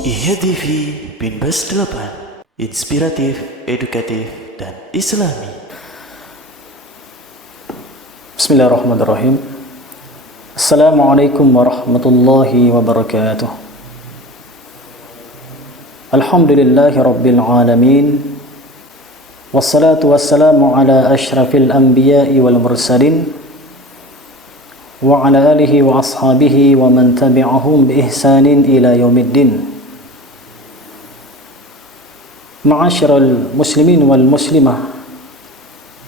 IHA TV Binbas 8, inspiratif, edukatif, dan islami. Bismillahirrahmanirrahim. Assalamualaikum warahmatullahi wabarakatuh. Alhamdulillahi rabbil alamin. Wassalatu wassalamu ala ashrafil anbiya'i wal mursalin wa ala alihi wa ashabihi wa man tabi'ahum bi ihsanin ila yaumiddin. Ma'asyiral muslimin wal muslimah,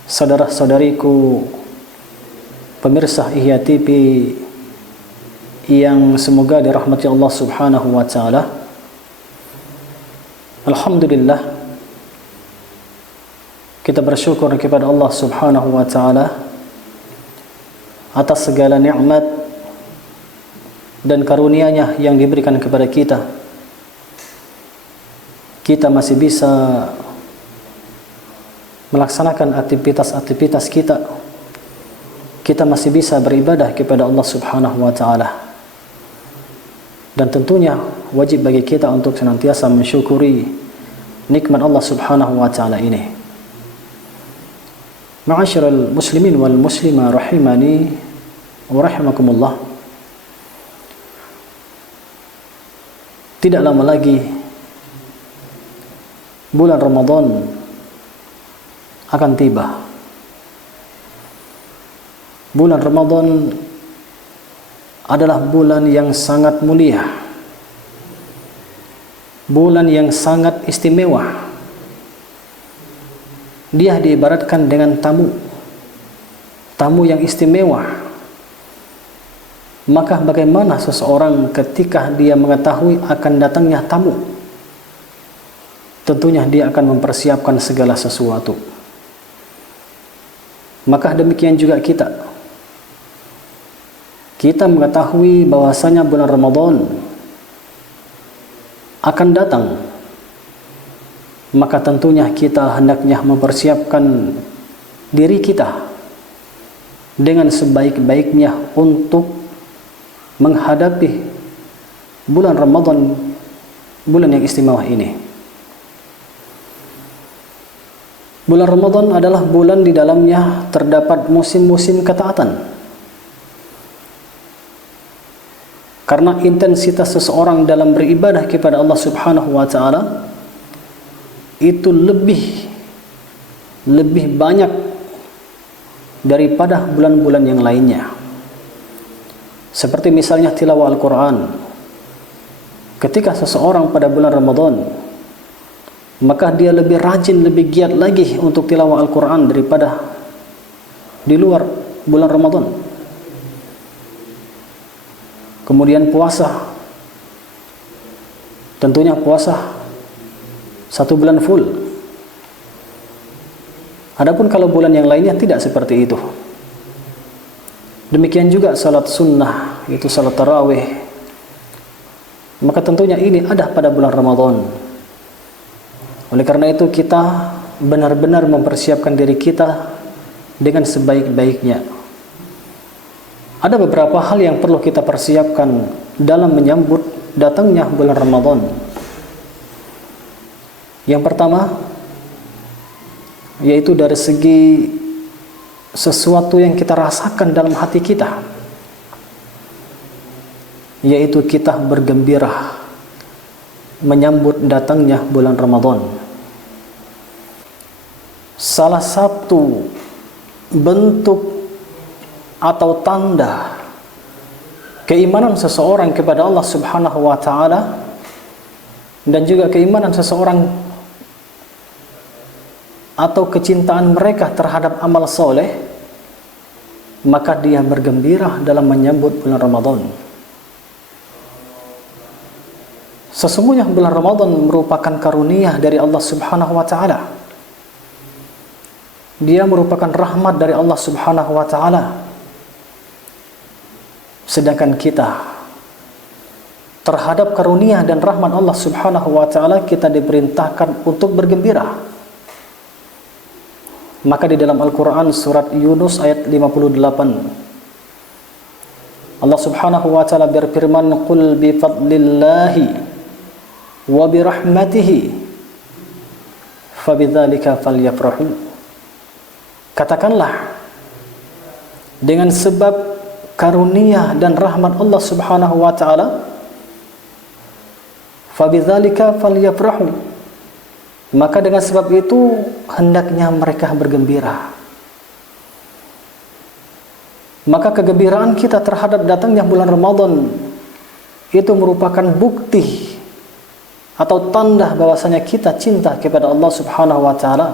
saudara-saudariku pemirsa IHA TV yang semoga dirahmati Allah Subhanahu wa taala. Alhamdulillah, kita bersyukur kepada Allah Subhanahu wa taala atas segala nikmat dan karunia-Nya yang diberikan kepada kita. Kita masih bisa melaksanakan aktivitas-aktivitas kita. Kita masih bisa beribadah kepada Allah Subhanahu wa taala. Dan tentunya wajib bagi kita untuk senantiasa mensyukuri nikmat Allah Subhanahu wa taala ini. Ma'asyiral muslimin wal muslimah rahimani wa rahimakumullah. Tidak lama lagi bulan Ramadan akan tiba. Bulan Ramadan adalah bulan yang sangat mulia, bulan yang sangat istimewa. Dia diibaratkan dengan tamu yang istimewa. Maka bagaimana seseorang ketika dia mengetahui akan datangnya tamu? Tentunya dia akan mempersiapkan segala sesuatu. Maka demikian juga kita mengetahui bahwasanya bulan Ramadan akan datang, maka tentunya kita hendaknya mempersiapkan diri kita dengan sebaik-baiknya untuk menghadapi bulan Ramadan, bulan yang istimewa ini. Bulan Ramadan adalah bulan di dalamnya terdapat musim-musim ketaatan. Karena intensitas seseorang dalam beribadah kepada Allah Subhanahu wa taala itu lebih banyak daripada bulan-bulan yang lainnya. Seperti misalnya tilawah Al-Qur'an. Ketika seseorang pada bulan Ramadan, maka dia lebih rajin, lebih giat lagi untuk tilawah Al-Quran daripada di luar bulan Ramadan. Kemudian puasa, tentunya puasa 1 bulan full. Adapun kalau bulan yang lainnya tidak seperti itu. Demikian juga salat sunnah, itu salat tarawih. Maka tentunya ini ada pada bulan Ramadan. Oleh karena itu kita benar-benar mempersiapkan diri kita dengan sebaik-baiknya. Ada beberapa hal yang perlu kita persiapkan dalam menyambut datangnya bulan Ramadan. Yang pertama, yaitu dari segi sesuatu yang kita rasakan dalam hati kita, yaitu kita bergembira menyambut datangnya bulan Ramadan. Salah satu bentuk atau tanda keimanan seseorang kepada Allah Subhanahu wa taala dan juga keimanan seseorang atau kecintaan mereka terhadap amal soleh, maka dia bergembira dalam menyambut bulan Ramadan. Sesungguhnya bulan Ramadan merupakan karunia dari Allah Subhanahu wa taala. Dia merupakan rahmat dari Allah Subhanahu wa taala. Sedangkan kita terhadap karunia dan rahmat Allah Subhanahu wa taala kita diperintahkan untuk bergembira. Maka di dalam Al-Qur'an surat Yunus ayat 58 Allah Subhanahu wa taala berfirman, "Qul bi fadlillahi wa bi rahmatihi fabidzalika falyafrahu. Katakanlah, dengan sebab karunia dan rahmat Allah Subhanahu wa taala, fabidzalika falyafrahu, maka dengan sebab itu hendaknya mereka bergembira. Maka kegembiraan kita terhadap datangnya bulan Ramadan itu merupakan bukti atau tanda bahwasanya kita cinta kepada Allah Subhanahu wa taala.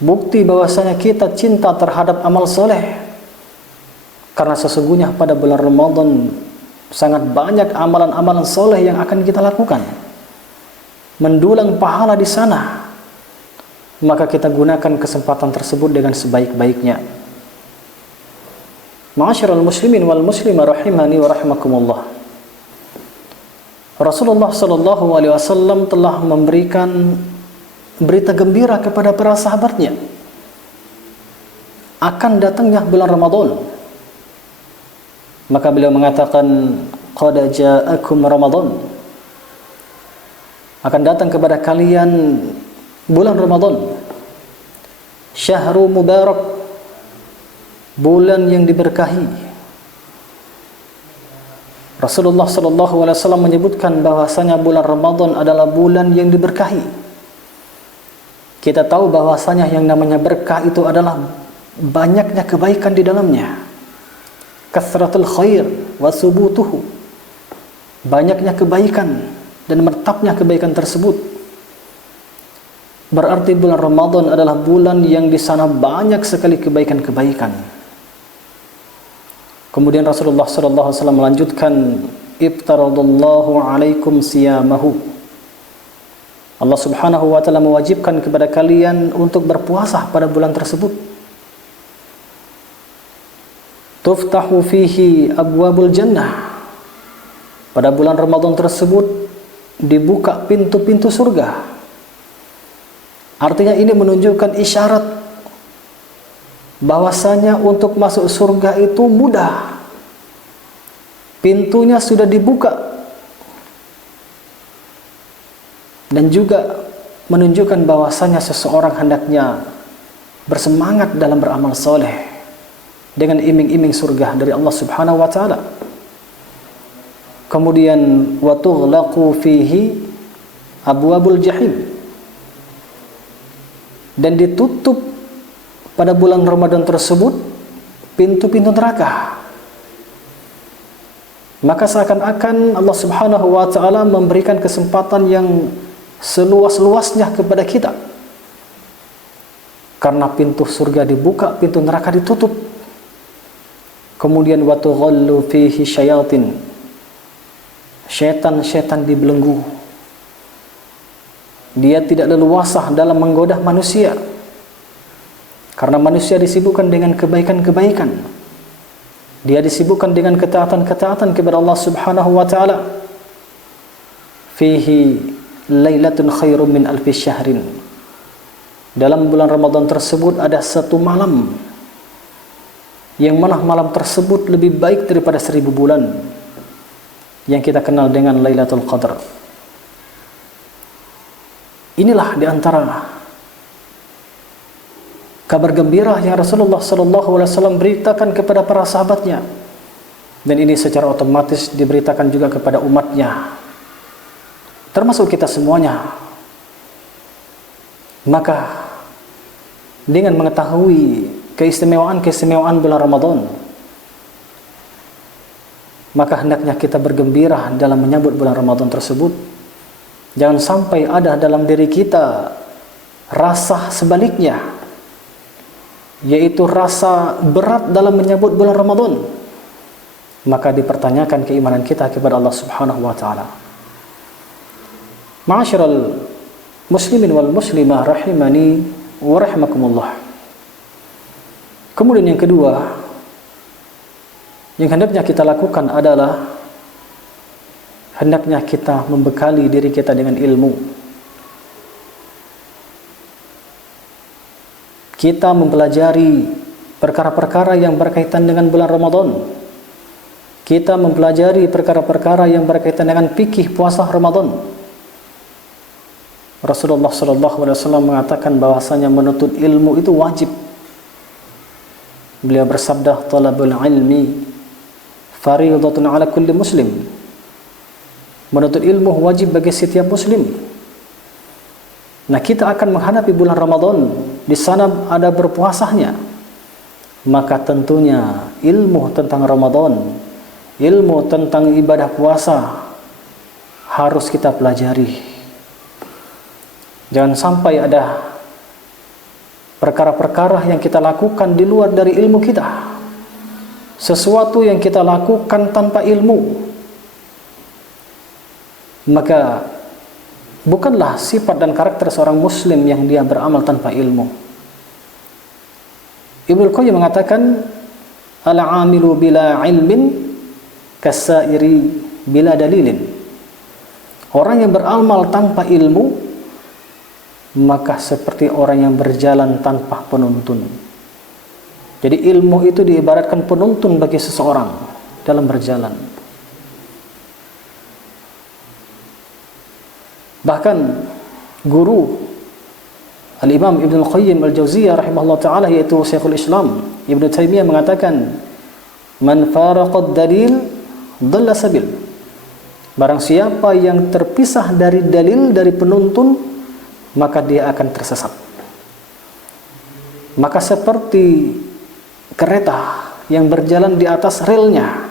Bukti bahwasanya kita cinta terhadap amal soleh. Karena sesungguhnya pada bulan Ramadan sangat banyak amalan-amalan soleh yang akan kita lakukan, mendulang pahala di sana. Maka kita gunakan kesempatan tersebut dengan sebaik-baiknya. Ma'asyiral muslimin wal muslimah rahimani wa rahimakumullah. Rasulullah sallallahu alaihi wasallam telah memberikan berita gembira kepada para sahabatnya akan datangnya bulan Ramadan. Maka beliau mengatakan, qad ja'akum Ramadan, akan datang kepada kalian bulan Ramadan, syahrul mubarak, bulan yang diberkahi. Rasulullah sallallahu alaihi wasallam menyebutkan bahwasanya bulan Ramadan adalah bulan yang diberkahi. Kita tahu bahwasanya yang namanya berkah itu adalah banyaknya kebaikan di dalamnya. Kathratul khair wa subutuhu, banyaknya kebaikan dan menetapnya kebaikan tersebut. Berarti bulan Ramadan adalah bulan yang di sana banyak sekali kebaikan-kebaikan. Kemudian Rasulullah sallallahu alaihi wasallam melanjutkan, iftaradallahu alaikum siyamahu, Allah Subhanahu wa taala mewajibkan kepada kalian untuk berpuasa pada bulan tersebut. Tuftahu fihi abwabul jannah, pada bulan Ramadan tersebut dibuka pintu-pintu surga. Artinya ini menunjukkan isyarat bahwasanya untuk masuk surga itu mudah. Pintunya sudah dibuka. Dan juga menunjukkan bahwasanya seseorang hendaknya bersemangat dalam beramal soleh dengan iming-iming surga dari Allah Subhanahu wa taala. Kemudian wa tughlaqu fihi abwabul jahim, dan ditutup pada bulan Ramadan tersebut pintu-pintu neraka. Maka seakan-akan Allah Subhanahu wa taala memberikan kesempatan yang seluas-luasnya kepada kita, karena pintu surga dibuka, pintu neraka ditutup. Kemudian wa tughallu fihi syayatin, syaitan-syaitan dibelenggu. Dia tidak leluasa dalam menggoda manusia, karena manusia disibukkan dengan kebaikan-kebaikan. Dia disibukkan dengan ketaatan-ketaatan kepada Allah Subhanahu wa taala. Fihi lailatun khairum min alfi syahrin, dalam bulan Ramadan tersebut ada satu malam yang mana malam tersebut lebih baik daripada 1000 bulan, yang kita kenal dengan Lailatul Qadar. Inilah diantara kabar gembira yang Rasulullah SAW beritakan kepada para sahabatnya, dan ini secara otomatis diberitakan juga kepada umatnya, termasuk kita semuanya. Maka dengan mengetahui keistimewaan-keistimewaan bulan Ramadan, maka hendaknya kita bergembira dalam menyambut bulan Ramadan tersebut. Jangan sampai ada dalam diri kita rasa sebaliknya, yaitu rasa berat dalam menyambut bulan Ramadan. Maka dipertanyakan keimanan kita kepada Allah Subhanahu wa taala. Ma'asyiral muslimin wal muslimah rahimani wa rahimakumullah. Kemudian yang kedua yang hendaknya kita lakukan adalah hendaknya kita membekali diri kita dengan ilmu. Kita mempelajari perkara-perkara yang berkaitan dengan bulan Ramadan. kita mempelajari perkara-perkara yang berkaitan dengan fikih puasa Ramadan. Rasulullah SAW mengatakan bahwasanya menuntut ilmu itu wajib. Beliau bersabda, talabul ilmi fariidatun ala kulli muslim. Menuntut ilmu wajib bagi setiap muslim. Nah, kita akan menghadapi bulan Ramadan, di sana ada berpuasanya. Maka tentunya ilmu tentang Ramadan, ilmu tentang ibadah puasa harus kita pelajari. Jangan sampai ada perkara-perkara yang kita lakukan di luar dari ilmu kita. Sesuatu yang kita lakukan tanpa ilmu, maka bukanlah sifat dan karakter seorang muslim yang dia beramal tanpa ilmu. Ibnu Qayyim mengatakan, al-amilu bila ilmin kasairi bila dalilin. Orang yang beramal tanpa ilmu, maka seperti orang yang berjalan tanpa penuntun. Jadi ilmu itu diibaratkan penuntun bagi seseorang dalam berjalan. Bahkan guru Al-Imam Ibnu Qayyim Al-Jauziyah rahimahullah ta'ala, yaitu Syekhul Islam Ibnu Taimiyah, mengatakan, man faraqad dalil dhalla sabil. Barang siapa yang terpisah dari dalil, dari penuntun, maka dia akan tersesat. Maka seperti kereta yang berjalan di atas relnya,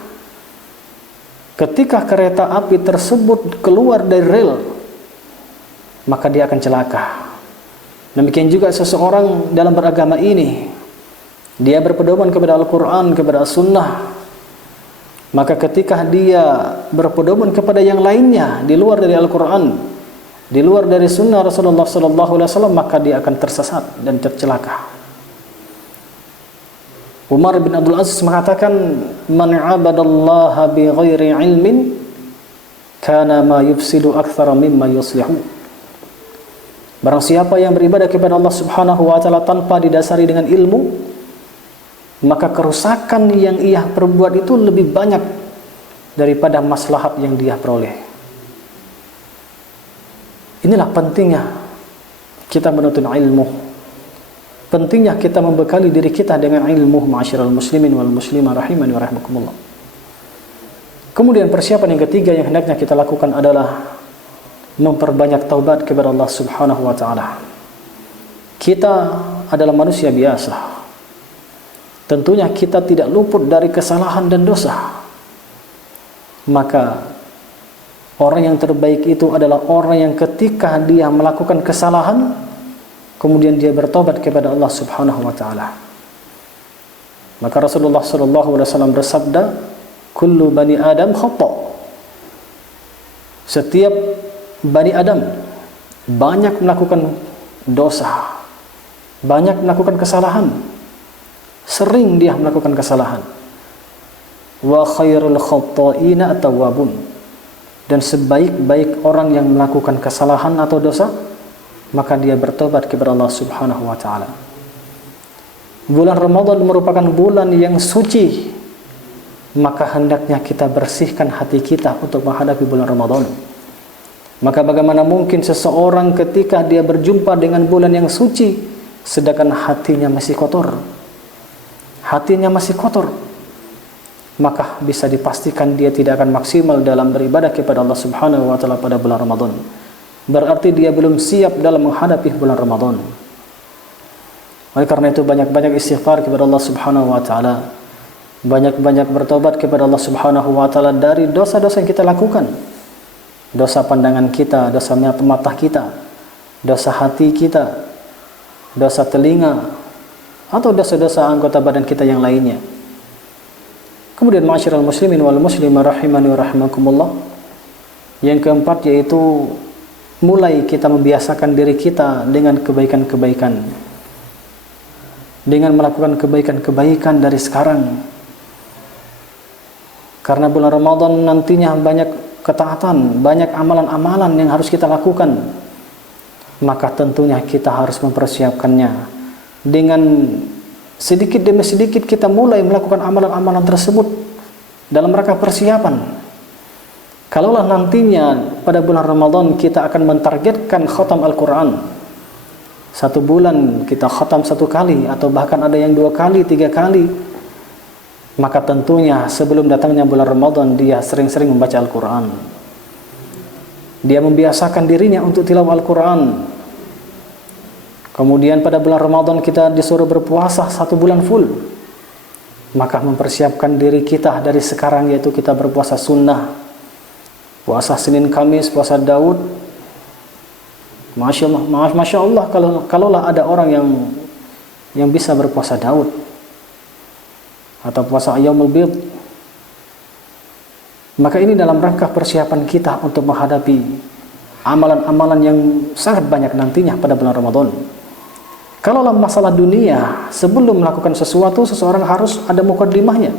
ketika kereta api tersebut keluar dari rel, maka dia akan celaka. Demikian juga seseorang dalam beragama ini, dia berpedoman kepada Al-Quran, kepada Sunnah, maka ketika dia berpedoman kepada yang lainnya di luar dari Al-Quran, di luar dari Sunnah Rasulullah SAW, maka dia akan tersesat dan tercelaka. Umar bin Abdul Aziz mengatakan, man abadallaha bi ghairi ilmin kana ma yufsidu aktsara mimma yuslihu. Barang siapa yang beribadah kepada Allah Subhanahu wa ta'ala tanpa didasari dengan ilmu, maka kerusakan yang ia perbuat itu lebih banyak daripada maslahat yang dia peroleh. Inilah pentingnya kita menuntut ilmu. Pentingnya kita membekali diri kita dengan ilmu, ma'asyiral muslimin wal muslimah rahimani wa rahimakumullah. Kemudian persiapan yang ketiga yang hendaknya kita lakukan adalah memperbanyak taubat kepada Allah Subhanahu wa ta'ala. Kita adalah manusia biasa. Tentunya kita tidak luput dari kesalahan dan dosa. Maka orang yang terbaik itu adalah orang yang ketika dia melakukan kesalahan, kemudian dia bertobat kepada Allah Subhanahu wa ta'ala. Maka Rasulullah SAW bersabda, kullu bani Adam khata'. Setiap Bani Adam banyak melakukan dosa, banyak melakukan kesalahan, sering dia melakukan kesalahan. Wa khairul khatta'ina at-tawwabun. Dan sebaik-baik orang yang melakukan kesalahan atau dosa, maka dia bertobat kepada Allah Subhanahu wa ta'ala. Bulan Ramadan merupakan bulan yang suci, maka hendaknya kita bersihkan hati kita untuk menghadapi bulan Ramadan. Maka bagaimana mungkin seseorang ketika dia berjumpa dengan bulan yang suci, sedangkan hatinya masih kotor? Hatinya masih kotor, maka bisa dipastikan dia tidak akan maksimal dalam beribadah kepada Allah Subhanahu wa ta'ala pada bulan Ramadan. Berarti dia belum siap dalam menghadapi bulan Ramadan. Oleh karena itu banyak-banyak istighfar kepada Allah Subhanahu wa ta'ala. Banyak-banyak bertobat kepada Allah Subhanahu wa ta'ala dari dosa-dosa yang kita lakukan. Dosa pandangan kita, dosa mata kita, dosa hati kita, dosa telinga, atau dosa-dosa anggota badan kita yang lainnya. Kemudian ma'asyiral muslimin wal muslimah rahimani wa rahimakumullah, yang keempat yaitu mulai kita membiasakan diri kita dengan kebaikan-kebaikan, dengan melakukan kebaikan-kebaikan dari sekarang. Karena bulan Ramadan nantinya banyak ketaatan, banyak amalan-amalan yang harus kita lakukan. Maka tentunya kita harus mempersiapkannya. Dengan sedikit demi sedikit kita mulai melakukan amalan-amalan tersebut. dalam rangka persiapan. Kalaulah nantinya pada bulan Ramadan kita akan mentargetkan khatam Al-Quran, 1 bulan kita khatam 1 kali, atau bahkan ada yang 2 kali, 3 kali, maka tentunya sebelum datangnya bulan Ramadan dia sering-sering membaca Al-Quran. Dia membiasakan dirinya untuk tilawah Al-Quran. Kemudian pada bulan Ramadan kita disuruh berpuasa 1 bulan full. Maka mempersiapkan diri kita dari sekarang, yaitu kita berpuasa sunnah, puasa Senin Kamis, puasa Daud. Masya Allah, kalaulah ada orang yang bisa berpuasa Daud atau puasa Ayyamul Bid, maka ini dalam rangka persiapan kita untuk menghadapi amalan-amalan yang sangat banyak nantinya pada bulan Ramadan. Kalaulah masalah dunia, sebelum melakukan sesuatu, seseorang harus ada mukaddimahnya.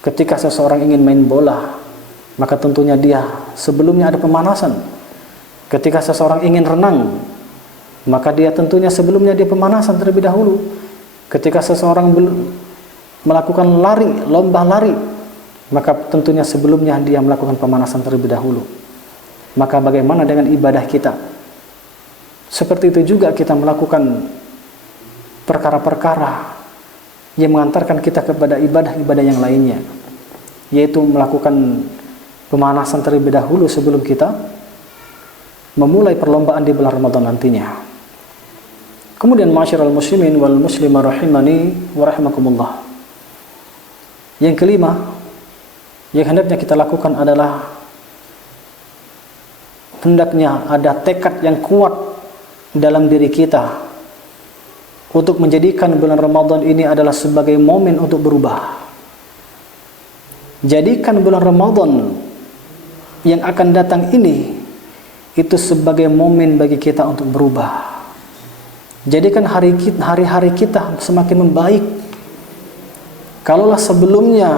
Ketika seseorang ingin main bola, maka tentunya dia sebelumnya ada pemanasan. Ketika seseorang ingin renang, maka dia tentunya sebelumnya dia pemanasan terlebih dahulu. Ketika seseorang melakukan lomba lari, maka tentunya sebelumnya dia melakukan pemanasan terlebih dahulu. Maka bagaimana dengan ibadah kita? Seperti itu juga kita melakukan perkara-perkara yang mengantarkan kita kepada ibadah-ibadah yang lainnya, yaitu melakukan pemanasan terlebih dahulu sebelum kita memulai perlombaan di bulan Ramadan nantinya. Kemudian ma'asyiral muslimin wal muslimah rahimani wa rahimakumullah. Yang kelima yang hendaknya kita lakukan adalah hendaknya ada tekad yang kuat dalam diri kita untuk menjadikan bulan Ramadan ini adalah sebagai momen untuk berubah. Jadikan bulan Ramadan yang akan datang ini itu sebagai momen bagi kita untuk berubah. Jadikan hari-hari kita semakin membaik. Kalaulah sebelumnya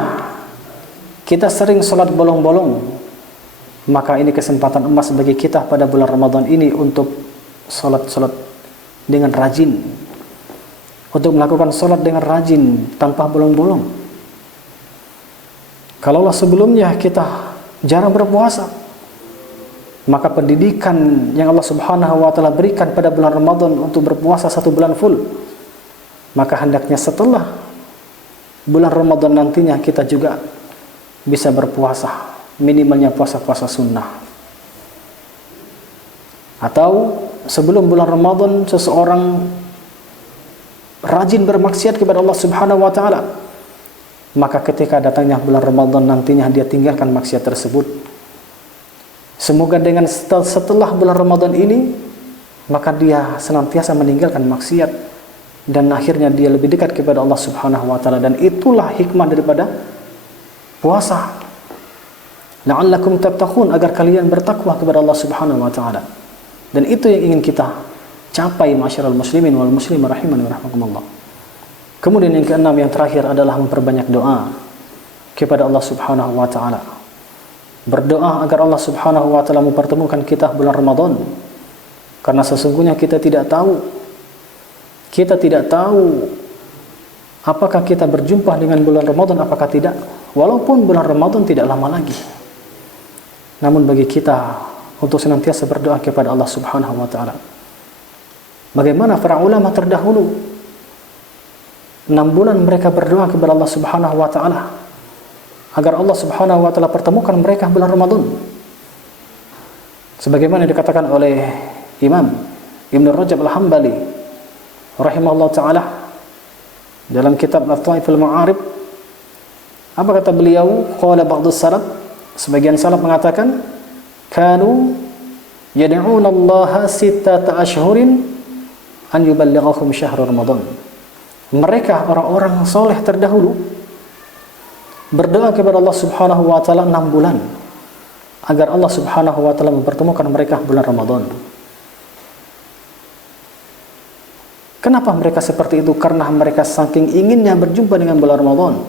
kita sering sholat bolong-bolong, maka ini kesempatan emas bagi kita pada bulan Ramadan ini untuk sholat dengan rajin, untuk melakukan sholat dengan rajin tanpa bolong-bolong. Kalaulah sebelumnya kita jarang berpuasa, maka pendidikan yang Allah Subhanahu wa Ta'ala berikan pada bulan Ramadan untuk berpuasa 1 bulan full, maka hendaknya setelah bulan Ramadan nantinya kita juga bisa berpuasa, minimalnya puasa-puasa sunnah. Atau sebelum bulan Ramadan seseorang rajin bermaksiat kepada Allah Subhanahu wa Ta'ala, maka ketika datangnya bulan Ramadan nantinya dia tinggalkan maksiat tersebut. Semoga dengan setelah bulan Ramadan ini, maka dia senantiasa meninggalkan maksiat dan akhirnya dia lebih dekat kepada Allah Subhanahu wa Ta'ala. Dan itulah hikmah daripada puasa, la'allakum tattaqun, agar kalian bertakwa kepada Allah Subhanahu wa Ta'ala. Dan itu yang ingin kita capai, ma'asyiral muslimin wal muslimah rahimani wa rahmakumullah. Kemudian yang keenam, yang terakhir adalah memperbanyak doa kepada Allah Subhanahu wa Ta'ala. Berdoa agar Allah Subhanahu wa Ta'ala mempertemukan kita bulan Ramadan, karena sesungguhnya kita tidak tahu apakah kita berjumpa dengan bulan Ramadan apakah tidak, walaupun bulan Ramadan tidak lama lagi. Namun bagi kita untuk senantiasa berdoa kepada Allah Subhanahu wa Ta'ala. Bagaimana para ulama terdahulu, 6 bulan mereka berdoa kepada Allah Subhanahu wa Ta'ala agar Allah Subhanahu wa Ta'ala pertemukan mereka bulan Ramadan. Sebagaimana dikatakan oleh Imam Ibn Rajab Al-Hambali rahimahullah ta'ala dalam kitab Lataiful Ma'arib. Apa kata beliau? Qala ba'du salaf, sebagian salaf mengatakan, kanu yad'una Allah 6 ashhurin an yuballighahum syahr Ramadan. Mereka orang-orang soleh terdahulu berdoa kepada Allah Subhanahu wa Ta'ala 6 bulan agar Allah Subhanahu wa Ta'ala mempertemukan mereka bulan Ramadan. Kenapa mereka seperti itu? Karena mereka saking inginnya berjumpa dengan bulan Ramadan,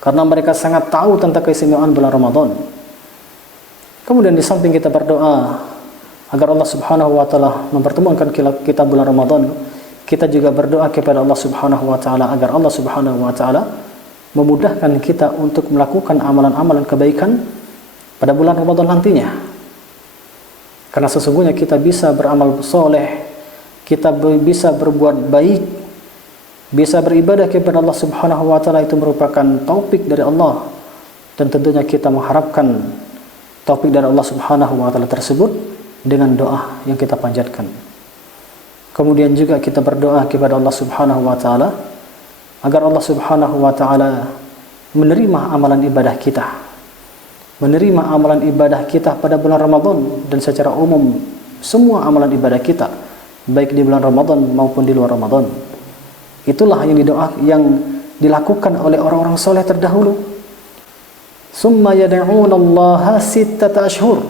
karena mereka sangat tahu tentang keistimewaan bulan Ramadan. Kemudian di samping kita berdoa agar Allah Subhanahu wa Ta'ala mempertemukan kita bulan Ramadan, kita juga berdoa kepada Allah Subhanahu wa Ta'ala agar Allah Subhanahu wa Ta'ala memudahkan kita untuk melakukan amalan-amalan kebaikan pada bulan Ramadan nantinya. Karena sesungguhnya kita bisa beramal soleh, kita bisa berbuat baik, bisa beribadah kepada Allah Subhanahu wa taala, itu merupakan taufik dari Allah, dan tentunya kita mengharapkan taufik dari Allah Subhanahu wa taala tersebut dengan doa yang kita panjatkan. Kemudian juga kita berdoa kepada Allah Subhanahu wa taala agar Allah Subhanahu wa taala menerima amalan ibadah kita, menerima amalan ibadah kita pada bulan Ramadan, dan secara umum semua amalan ibadah kita baik di bulan Ramadan maupun di luar Ramadan. Itulah yang dilakukan oleh orang-orang soleh terdahulu. Summa yad'una Allah sittata ashhur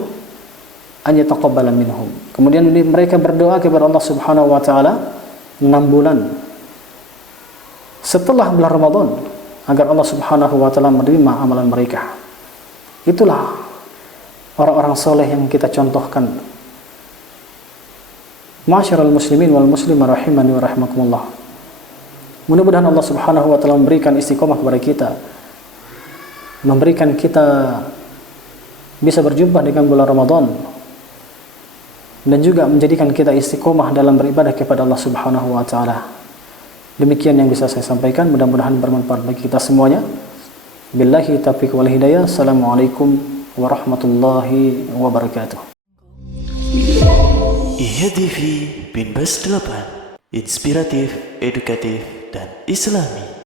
an yataqabbala minhum. Kemudian mereka berdoa kepada Allah Subhanahu wa taala 6 bulan setelah bulan Ramadan agar Allah Subhanahu wa taala menerima amalan mereka. Itulah orang-orang soleh yang kita contohkan. Ma'asyiral muslimin wal muslimat rahimani wa rahimakumullah. Mudah-mudahan Allah Subhanahu wa taala memberikan istiqomah kepada kita, memberikan kita bisa berjumpa dengan bulan Ramadan, dan juga menjadikan kita istiqomah dalam beribadah kepada Allah Subhanahu wa taala. Demikian yang bisa saya sampaikan, mudah-mudahan bermanfaat bagi kita semuanya. Billahi taufiq wal hidayah. Assalamualaikum warahmatullahi wabarakatuh. IHTV Pinbas 8, inspiratif, edukatif, dan islami.